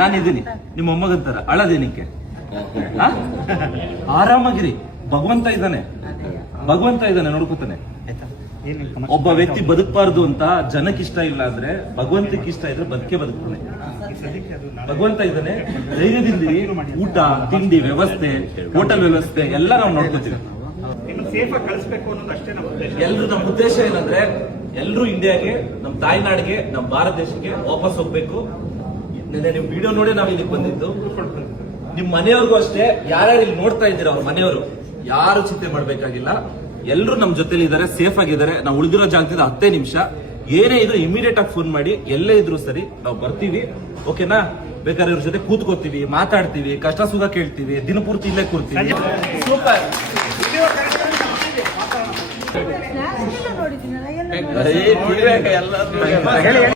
ನಾನಿದ್ದೀನಿ ನಿಮ್ಮ ಮೊಮ್ಮಗಂತರ ಅಳದೇನಿಕ್ಕೆ ಆರಾಮಾಗಿರಿ. ಭಗವಂತ ಇದ್ದಾನೆ ನೋಡ್ಕೊತಾನೆ. ಒಬ್ಬ ವ್ಯಕ್ತಿ ಬದುಕಬಾರ್ದು ಅಂತ ಜನಕ್ಕೆ ಇಷ್ಟ ಇಲ್ಲ ಅಂದ್ರೆ ಭಗವಂತಕ್ಕೆ ಇಷ್ಟ ಇದ್ರೆ ಬದುಕ್ತಾನೆ. ಭಗವಂತ ಇದ್ದಾನೆ, ಧೈರ್ಯದಿಂದಿರಿ. ಊಟ ತಿಂಡಿ ವ್ಯವಸ್ಥೆ, ಹೋಟೆಲ್ ವ್ಯವಸ್ಥೆ ಎಲ್ಲ ನಾವು ನೋಡ್ಕೊತೀವಿ. ಎಲ್ರು ನಮ್ಮ ಉದ್ದೇಶ ಏನಂದ್ರೆ ಎಲ್ರು ಇಂಡಿಯಾಗೆ, ನಮ್ಮ ತಾಯ್ನಾಡಿಗೆ, ನಮ್ಮ ಭಾರತ ದೇಶಕ್ಕೆ ವಾಪಸ್ ಹೋಗ್ಬೇಕು. ನಿಮ್ ವಿಡಿಯೋ ನೋಡಿ ನಾವು ಇಲ್ಲಿಗೆ ಬಂದಿದ್ದು. ನಿಮ್ ಮನೆಯವ್ರಿಗೂ ಅಷ್ಟೇ, ಯಾರ್ಯಾರು ಇಲ್ಲಿ ನೋಡ್ತಾ ಇದ್ದೀರಾ ಅವ್ರ ಮನೆಯವರು ಯಾರು ಚಿಂತೆ ಮಾಡ್ಬೇಕಾಗಿಲ್ಲ. ಎಲ್ರು ನಮ್ ಜೊತೆಲಿ ಇದಾರೆ, ಸೇಫ್ ಆಗಿದ್ದಾರೆ. ನಾವು ಉಳಿದಿರೋ ಜಾಗದಿಂದ 10 ನಿಮಿಷ. ಏನೇ ಇದ್ರು ಇಮಿಡಿಯೇಟ್ ಆಗಿ ಫೋನ್ ಮಾಡಿ, ಎಲ್ಲೇ ಇದ್ರು ಸರಿ ನಾವು ಬರ್ತೀವಿ. ಓಕೆನಾ? ಬೇಕಾದ್ರೆ ಇವ್ರ ಜೊತೆ ಕೂತ್ಕೋತೀವಿ, ಮಾತಾಡ್ತೀವಿ, ಕಷ್ಟ ಸುಖ ಕೇಳ್ತೀವಿ, ದಿನಪೂರ್ತಿ ಇಲ್ಲೇ ಕೂರ್ತೀವಿ. ಸೂಪರ್.